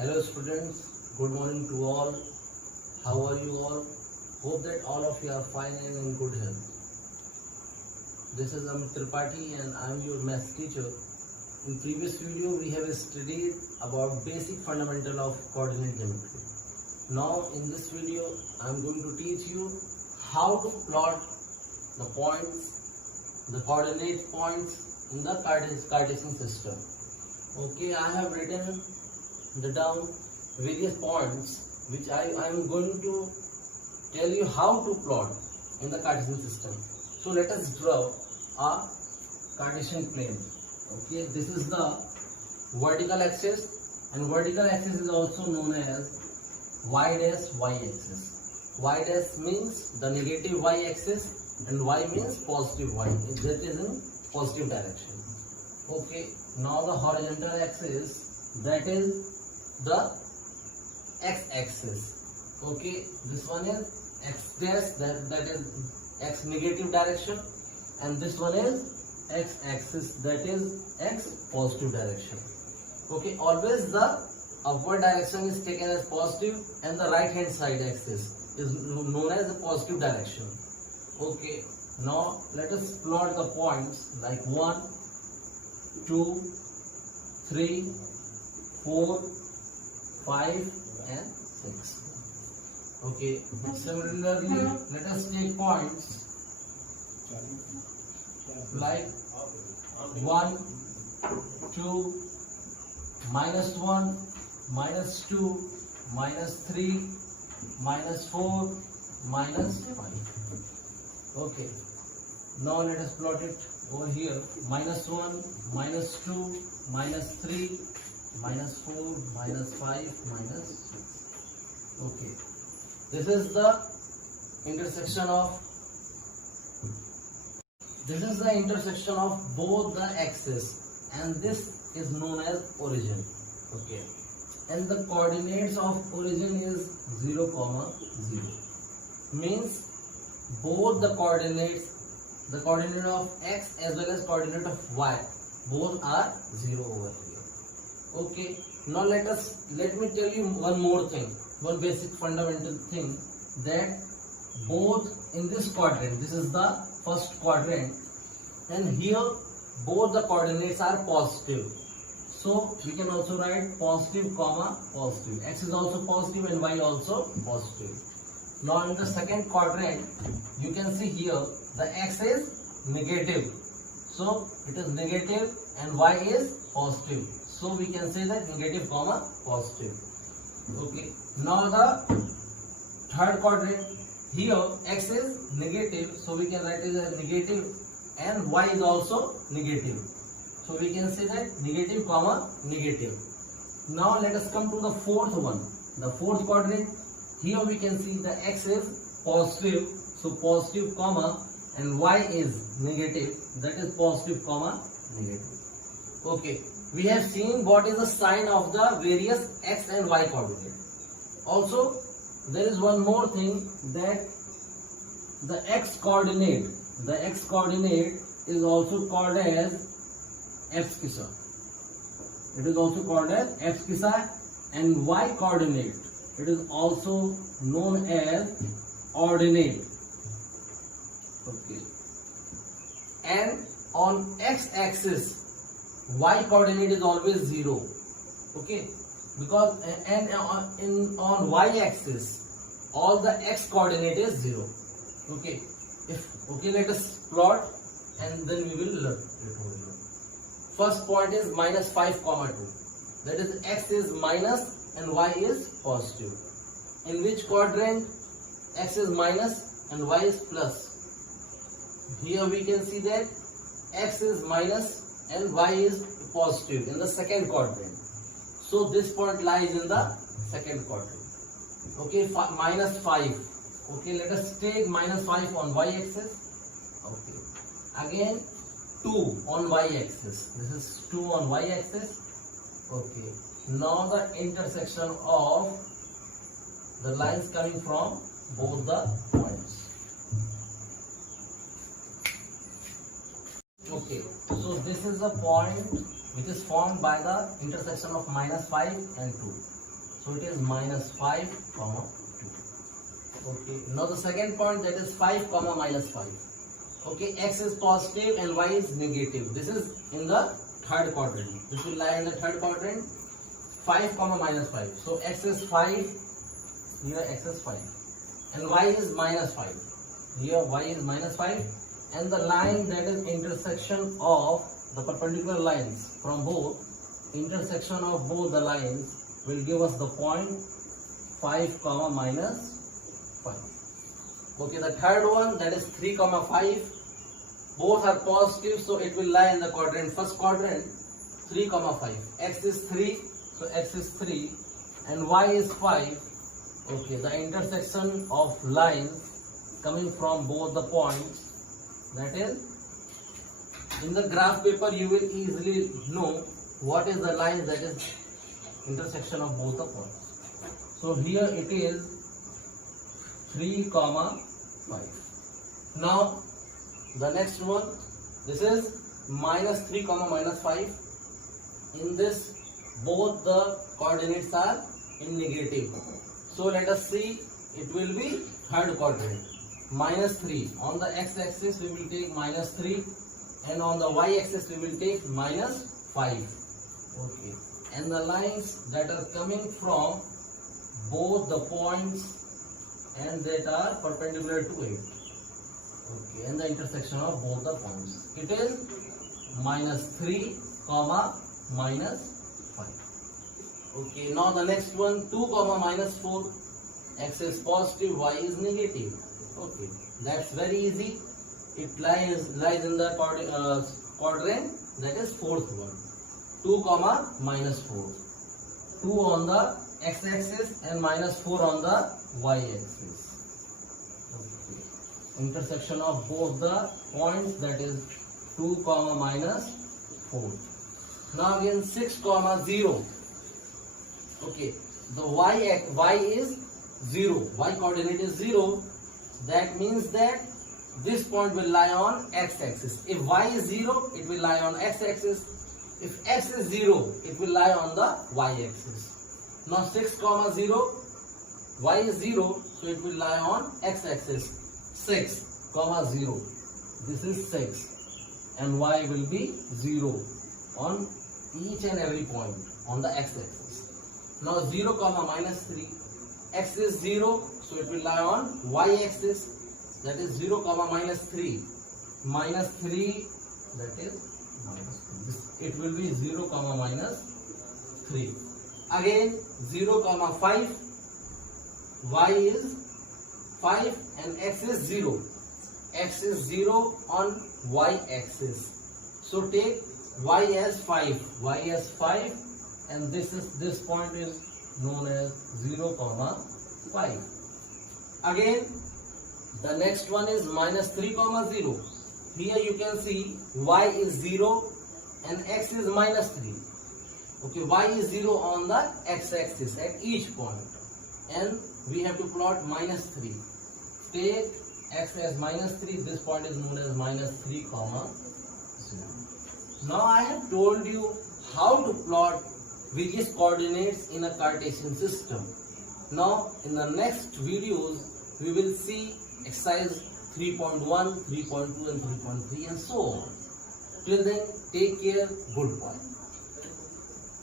Hello students, good morning to all. How are you all? Hope that all of you are fine and in good health. This is Amit Tripathi and I am your math teacher. In previous video we have studied about basic fundamental of coordinate geometry. Now in this video I am going to teach you how to plot the points, the coordinate points in the Cartesian system. Okay, I have written down various points which I am going to tell you how to plot in the Cartesian system. So let us draw a Cartesian plane. Okay, this is the vertical axis, and vertical axis is also known as y dash y axis. Y dash means the negative y axis and y means positive y. That is in positive direction. Okay, now the horizontal axis, that is the x-axis. Okay, this one is x dash, that is x negative direction, and this one is x-axis, that is x positive direction. Okay, always the upward direction is taken as positive and the right hand side axis is known as the positive direction. Okay, now let us plot the points like 1, 2, 3, 4, 5 and 6. Okay, similarly let us take points like 1, 2, minus 1, minus 2, minus 3, minus 4, minus 5. Okay, now let us plot it over here. Minus 1, minus 2, minus 3, minus 4, minus 5, minus 6. Okay, this is the intersection of both the axes, and this is known as origin. Okay, and the coordinates of origin is 0, 0. Means both the coordinate of x as well as coordinate of y, both are 0 over here. Okay, now let me tell you one more thing, one basic fundamental thing, that both in this quadrant, this is the first quadrant, and here both the coordinates are positive. So we can also write positive, positive. X is also positive and y also positive. Now in the second quadrant, you can see here the x is negative. So it is negative and y is positive. So we can say that negative, positive. Okay. Now the third quadrant, here x is negative, so we can write it as negative, and y is also negative. So we can say that negative, negative. Now let us come to the fourth one. The fourth quadrant, here we can see the x is positive, so positive, and y is negative, that is positive, negative. Okay, we have seen what is the sign of the various x and y coordinate. Also, there is one more thing, that the x coordinate is also called as f-skissa. It is also called as f-skissa, and y coordinate, it is also known as ordinate. Okay, and on x-axis y coordinate is always 0. Okay, because on y-axis all the x coordinate is 0. Okay, let us plot and then we will learn it over here. First point is minus 5, 2. That is x is minus and y is positive. In which quadrant x is minus and y is plus? Here we can see that x is minus and y is positive in the second quadrant. So this point lies in the second quadrant. Okay, minus 5. Okay, let us take minus 5 on y-axis. Okay, again 2 on y-axis. This is 2 on y-axis. Okay, now the intersection of the lines coming from both the points. Okay, so this is the point which is formed by the intersection of minus 5 and 2. So it is minus 5 comma 2. Okay, now the second point, that is 5 comma minus 5. Okay, x is positive and y is negative. This is in the third quadrant. This will lie in the third quadrant. 5 comma minus 5. So x is 5. Here x is 5. And y is minus 5. Here y is minus 5. And the line, that is intersection of the perpendicular lines from both, intersection of both the lines will give us the point 5 comma minus 5. Okay, the third one, that is 3 comma 5. Both are positive, so it will lie in the quadrant, first quadrant. 3 comma 5. X is 3, so x is 3 and y is 5. Okay, the intersection of lines coming from both the points, that is, in the graph paper you will easily know what is the line, that is intersection of both the points. So here it is 3 comma 5. Now the next one, this is minus 3 comma minus 5. In this, both the coordinates are in negative. So let us see, it will be third quadrant. Minus 3. On the x-axis we will take minus 3 and on the y-axis we will take minus 5. Okay. And the lines that are coming from both the points and that are perpendicular to it. Okay. And the intersection of both the points. It is minus 3 comma minus 5. Okay. Now the next one, 2 comma minus 4. X is positive, y is negative. Okay, that's very easy. It lies in the quadrant, that is fourth one. 2 comma minus 4. 2 on the x-axis and minus 4 on the y-axis. Okay. Intersection of both the points, that is 2 comma minus 4. Now again 6 comma 0. Okay, the y is 0. Y coordinate is 0. That means that this point will lie on x-axis. If y is 0, it will lie on x-axis. If x is 0, it will lie on the y-axis. Now 6 comma 0, y is 0, so it will lie on x-axis. 6 comma 0, this is 6 and y will be 0 on each and every point on the x-axis. Now 0 comma minus 3, x is 0, so it will lie on y-axis, that is 0 comma minus 3. Minus 3, that is minus 3. It will be 0 comma minus 3. Again 0 comma 5, y is 5 and x is 0. X is 0 on y-axis. So take y as 5. Y as 5 and this point is known as 0 comma 5. Again the next one is minus 3 comma 0. Here you can see y is 0 and x is minus 3. Okay, y is 0 on the x-axis at each point and we have to plot minus 3. Take x as minus 3, this point is known as minus 3 comma 0. Now I have told you how to plot various coordinates in a Cartesian system. Now in the next videos we will see exercise 3.1, 3.2 and 3.3 and so on. Till then, take care, goodbye.